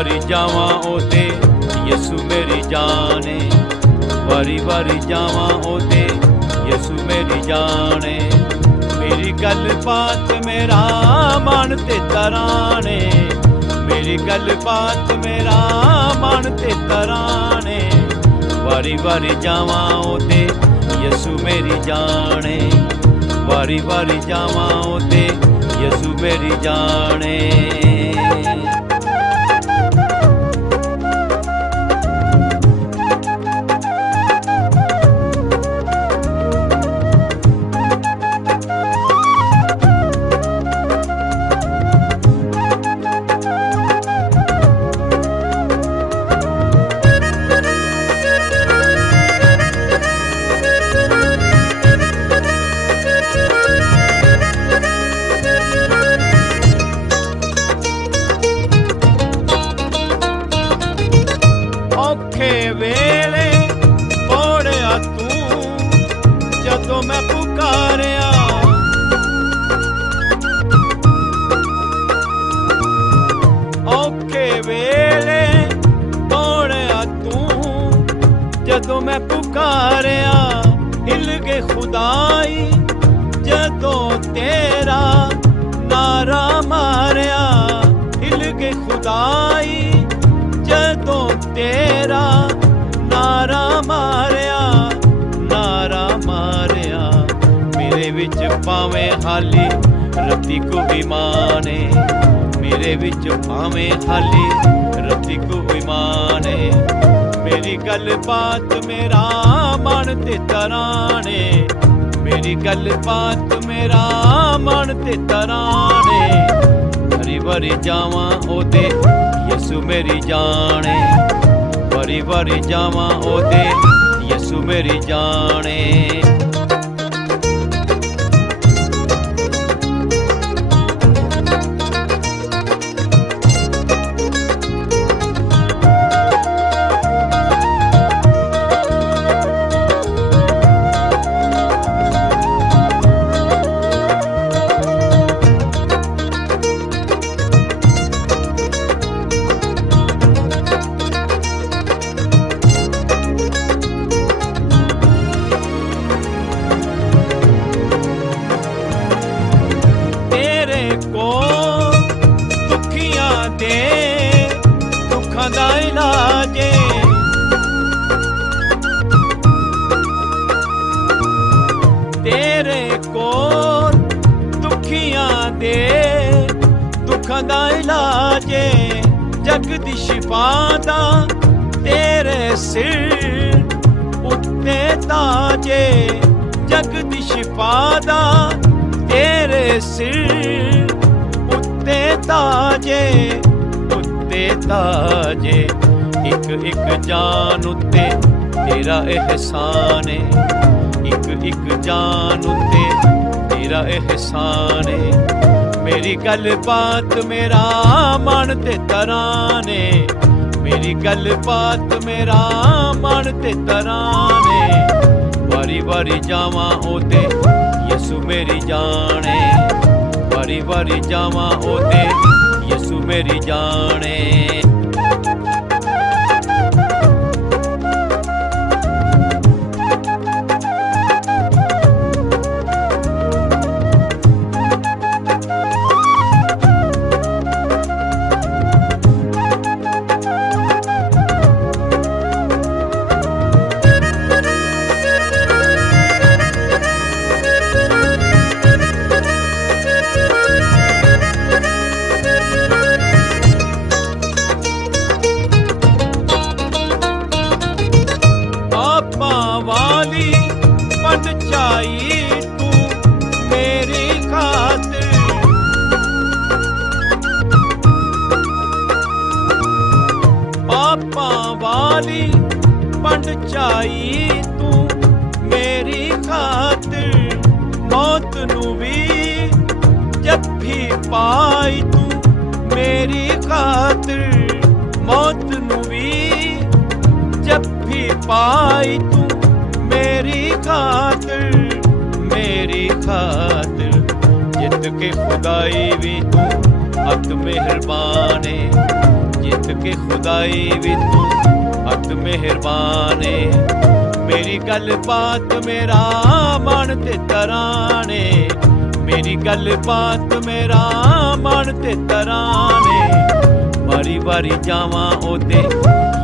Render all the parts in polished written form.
वारी जावां ओते यसु मेरी जान है, वारी वारी जावां ओते यसु मेरी जान है। मेरी गल बात मेरा मन ते तराने, मेरी गल बात मेरा मन ते तराने। वारी वारी जावां ओते यसु मेरी जान है, वारी वारी जावां ओते यसु मेरी जान है। औखे वेले तोड़िया तू जदों मैं पुकारिया, औखे वेले तोड़िया तू जदों मैं पुकारिया। हिल गए खुदाई जदों तेरा नारा मारिया, हिल गए खुदाई जदों तेरा नारा मारिया, नारा मारिया। मेरे विच भावें हाली रत्ती को भी माने, मेरे विच भावें हाली रत्ती को भी माने। मेरी गल बात मेरा मन ते तराने, मेरी गल बात मेरा मन ते तराने। वरी वरी जावां ओते यसु मेरी जान है, वरी वरी जावां ओते यसु मेरी जान है। दुखां दा इलाज तेरे कोल, दुखियां दे दुखां दा इलाज। जग दी शिफा दा तेरे सिर उत्ते ताजे, जग दी शिफा दा तेरे सिर उत्ते ताजे, उत्ते ताजे। इक इक जान उत्ते तेरा एहसान है, इक इक जान उत्ते तेरा एहसान है। मेरी गल बात मेरा मन ते तराने, मेरी गल बात मेरा मन ते तराने। वारी वारी जावां ओते यसु मेरी जान है, वारी वारी जावां ओते यसु मेरी जान है। पंचाई तू मेरी खातिर, पापा वाली पंचाई तू मेरी खातिर। मौत नू भी जफ्फी पाई तू मेरी खातिर, मौत नू भी जफ्फी पाई तू मेरी खातिर, मेरी खातिर। जित के खुदाई भी तू अत मेहरबान है, ਇੱਕ ਕਿ ਖੁਦਾਈ ਵੀ ਤੂੰ ਹੱਥ ਮਿਹਰਬਾਨ ਏ। ਮੇਰੀ ਗੱਲ ਬਾਤ ਮੇਰਾ ਮਨ ਤੇ ਤਰਾਣੇ, ਮੇਰੀ ਗੱਲ ਬਾਤ ਮੇਰਾ ਮਨ ਤੇ ਤਰਾਣੇ। ਵਾਰੀ ਵਾਰੀ ਜਾਵਾਂ ਉਹਦੇ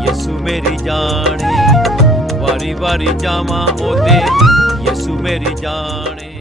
ਯਿਸੂ ਮੇਰੀ ਜਾਣੇ, ਵਾਰੀ ਵਾਰੀ ਜਾਵਾਂ ਉਹਦੇ ਯਿਸੂ ਮੇਰੀ ਜਾਣੇ।